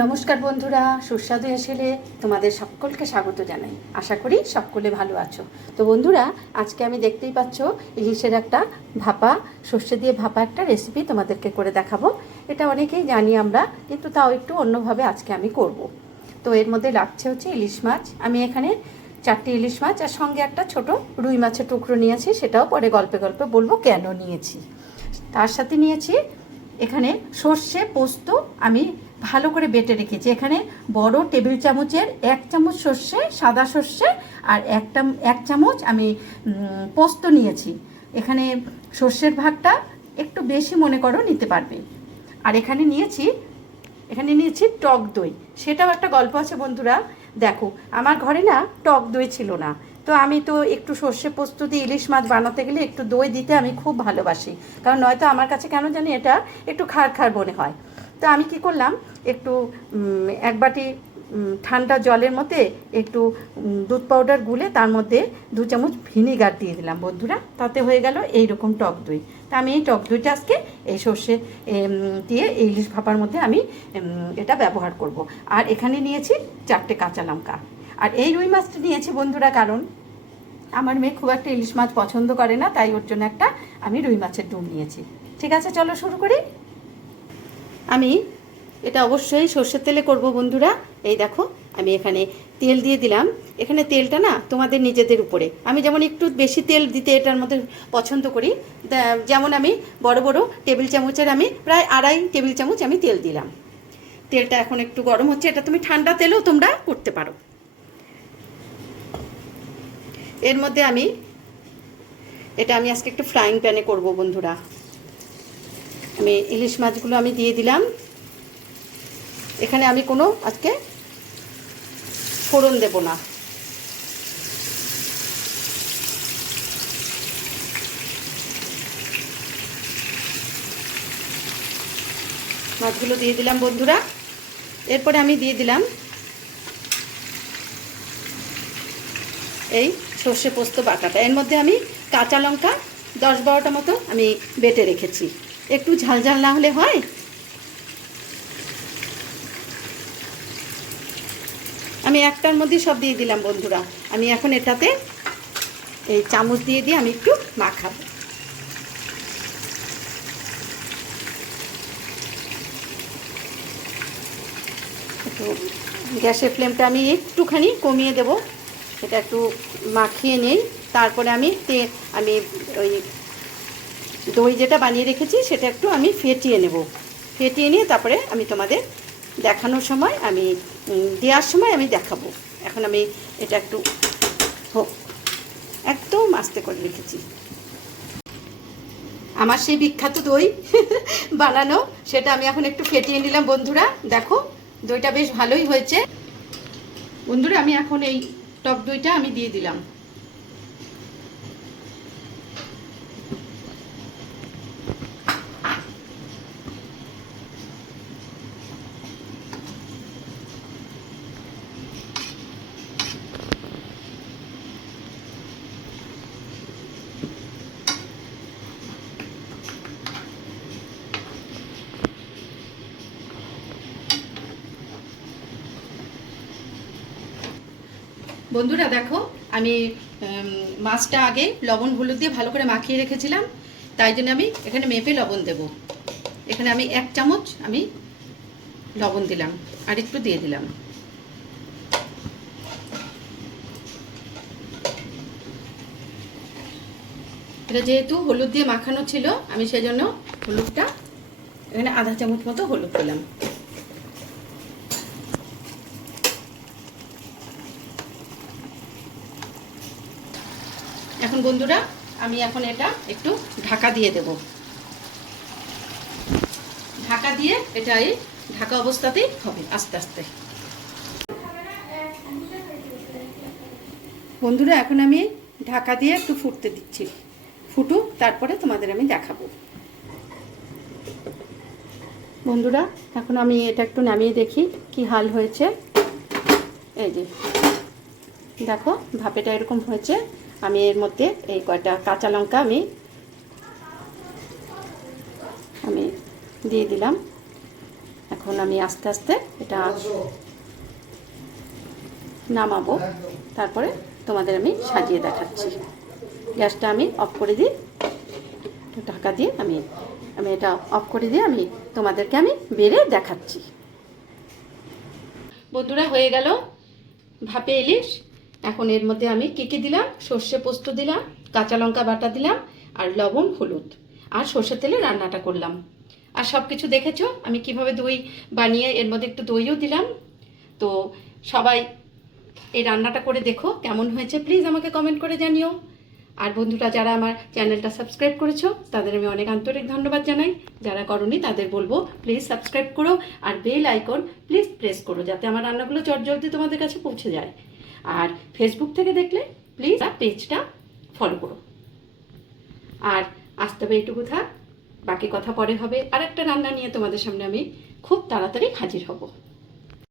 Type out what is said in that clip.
নমস্কার বন্ধুরা, সুস্বাদু এসেলে তোমাদের সকলকে স্বাগত জানাই। আশা করি সকলে ভালো আছো। তো বন্ধুরা, আজকে আমি দেখতেই পাচ্ছ, ইলিশের একটা ভাপা, সর্ষে দিয়ে ভাপা একটা রেসিপি তোমাদেরকে করে দেখাবো। এটা অনেকেই জানি আমরা, কিন্তু তাও একটু অন্যভাবে আজকে আমি করব। তো এর মধ্যে লাগছে হচ্ছে ইলিশ মাছ। আমি এখানে চারটি ইলিশ মাছ আর সঙ্গে একটা ছোট রুই মাছের টুকরো নিয়েছি, সেটাও পরে গল্পে গল্পে বলব কেন নিয়েছি। তার সাথে নিয়েছি এখানে সর্ষে পোস্ত আমি ভালো করে বেটে রেখেছি। এখানে বড় টেবিল চামচের এক চামচ সর্ষে, সাদা সর্ষে আর একটা এক চামচ আমি পোস্ত নিয়েছি। এখানে সর্ষের ভাগটা একটু বেশি মনে করো নিতে পারবে। আর এখানে নিয়েছি এখানে নিয়েছি টক দই। সেটাও একটা গল্প আছে বন্ধুরা। দেখো, আমার ঘরে না টক দই ছিল না। তো আমি তো একটু সর্ষে, পোস্ত দিয়ে ইলিশ মাছ বানাতে গেলে একটু দই দিতে আমি খুব ভালোবাসি। কারণ নয়তো আমার কাছে কেন জানি এটা একটু খার খার মনে হয়। তো আমি কি করলাম? একটু এক বাটি ঠান্ডা জলের মধ্যে একটু দুধ পাউডার গুলে তার মধ্যে দু চামচ ভিনিগার দিয়ে দিলাম বন্ধুরা। তাতে হয়ে গেল এই রকম টক দই। তা আমি এই টক দইটা আজকে এই সর্ষে দিয়ে এই ইলিশ ভাপার মধ্যে আমি এটা ব্যবহার করব। আর এখানে নিয়েছি চারটে কাঁচা লঙ্কা। আর এই রুই মাছটা নিয়েছি বন্ধুরা কারণ আমার মেয়ে খুব একটা ইলিশ মাছ পছন্দ করে না, তাই ওর জন্য একটা আমি রুই মাছের ডুম নিয়েছি। ঠিক আছে, চলো শুরু করি। আমি এটা অবশ্যই সর্ষের তেলে করব বন্ধুরা। এই দেখো, আমি এখানে তেল দিয়ে দিলাম। এখানে তেলটা না তোমাদের নিজেদের উপরে। আমি যেমন একটু বেশি তেল দিতে এটার মধ্যে পছন্দ করি যেমন আমি বড় বড় টেবিল চামচের আমি প্রায় আড়াই টেবিল চামচ আমি তেল দিলাম। তেলটা এখন একটু গরম হচ্ছে, এটা তুমি ঠান্ডা তেলেও তোমরা করতে পারো। এর মধ্যে আমি, এটা আমি আজকে একটু ফ্রাইং প্যানে করব বন্ধুরা। ইলিশ মাছগুলো আমি দিয়ে দিলাম। এখানে আমি কোনো আজকে ফোড়ন দেব না। মাছগুলো দিয়ে দিলাম বন্ধুরা। এরপরে আমি দিয়ে দিলাম এই সর্ষে পোস্ত বাটাটা। এর মধ্যে আমি কাঁচা লঙ্কা দশ বারোটা মতো আমি বেটে রেখেছি। একটু ঝাল ঝাল না হলে হয়? আমি একটার মধ্যে সব দিয়ে দিলাম বন্ধুরা। আমি এখন এটাতে এই চামচ দিয়ে দিয়ে আমি একটু মাখাবো। গ্যাসের ফ্লেমটা আমি একটুখানি কমিয়ে দেব। এটা একটু মাখিয়ে নিই। তারপরে আমি তে আমি ওই দই যেটা বানিয়ে রেখেছি, সেটা একটু আমি ফেটিয়ে নেব। ফেটিয়ে নিয়ে তারপরে আমি তোমাদের দেখানোর সময় আমি দেওয়ার সময় আমি দেখাবো। এখন আমি এটা একটু হোক একদম আস্তে করে রেখেছি। আমার সেই বিখ্যাত দই বানানো, সেটা আমি এখন একটু ফেটিয়ে নিলাম, বন্ধুরা। দেখো, দইটা বেশ ভালোই হয়েছে। বন্ধুরা, আমি এখন এই টক দইটা আমি দিয়ে দিলাম। বন্ধুরা দেখো, আমি মাছটা আগে লবণ হলুদ দিয়ে ভালো করে মাখিয়ে রেখেছিলাম, তাই জন্য আমি এখানে মেপে লবণ দেব। এখানে আমি এক চামচ আমি লবণ দিলাম, আর একটু দিয়ে দিলাম। এটা যেহেতু হলুদ দিয়ে মাখানো ছিল, আমি সেজন্য হলুদটা এখানে আধা চামচ মতো হলুদ দিলাম। এখন বন্ধুরা, আমি এখন এটা একটু ঢাকা দিয়ে দেব। ঢাকা দিয়ে এটা এই ঢাকা অবস্থাতেই হবে, আস্তে আস্তে। বন্ধুরা, এখন আমি ঢাকা দিয়ে একটু ফুটতে দিচ্ছি। ফুটুক, তারপরে তোমাদের আমি দেখাবো। বন্ধুরা, এখন আমি এটা একটু নামিয়ে দেখি কি হাল হয়েছে। এই যে, দেখো ভাপেটা এরকম হয়েছে। আমি এর মধ্যে এই কয়টা কাঁচা লঙ্কা আমি আমি দিয়ে দিলাম। এখন আমি আস্তে আস্তে এটা নামাবো। তারপরে তোমাদের আমি সাজিয়ে দেখাচ্ছি। গ্যাসটা আমি অফ করে দিই। ঢাকা দিয়ে আমি আমি এটা অফ করে দিয়ে আমি তোমাদেরকে আমি বেড়ে দেখাচ্ছি। বন্ধুরা হয়ে গেল ভাপে ইলিশ। এখন এর মধ্যে আমি কী কী দিলাম? সর্ষে পোস্ত দিলাম, কাঁচা লঙ্কা বাটা দিলাম, আর লবণ, হলুদ। আর সর্ষের তেলে রান্নাটা করলাম। আর সব কিছু দেখেছ? আমি কীভাবে দই বানিয়ে এর মধ্যে একটু দইও দিলাম। তো সবাই এই রান্নাটা করে দেখো, কেমন হয়েছে? প্লিজ আমাকে কমেন্ট করে জানিও। আর বন্ধুরা, যারা আমার চ্যানেলটা সাবস্ক্রাইব করেছ, তাদের আমি অনেক আন্তরিক ধন্যবাদ জানাই। যারা করনি, তাদের বলব, প্লিজ সাবস্ক্রাইব করো, আর বেল আইকন প্লিজ প্রেস করো, যাতে আমার রান্নাগুলো জলদি তোমাদের কাছে পৌঁছে যায়। আর ফেসবুক থেকে দেখলে প্লিজ আর পেজটা ফলো করো। আর আসতে হবে এটুকু থাক, বাকি কথা পরে হবে। আর একটা রান্না নিয়ে তোমাদের সামনে আমি খুব তাড়াতাড়ি হাজির হব।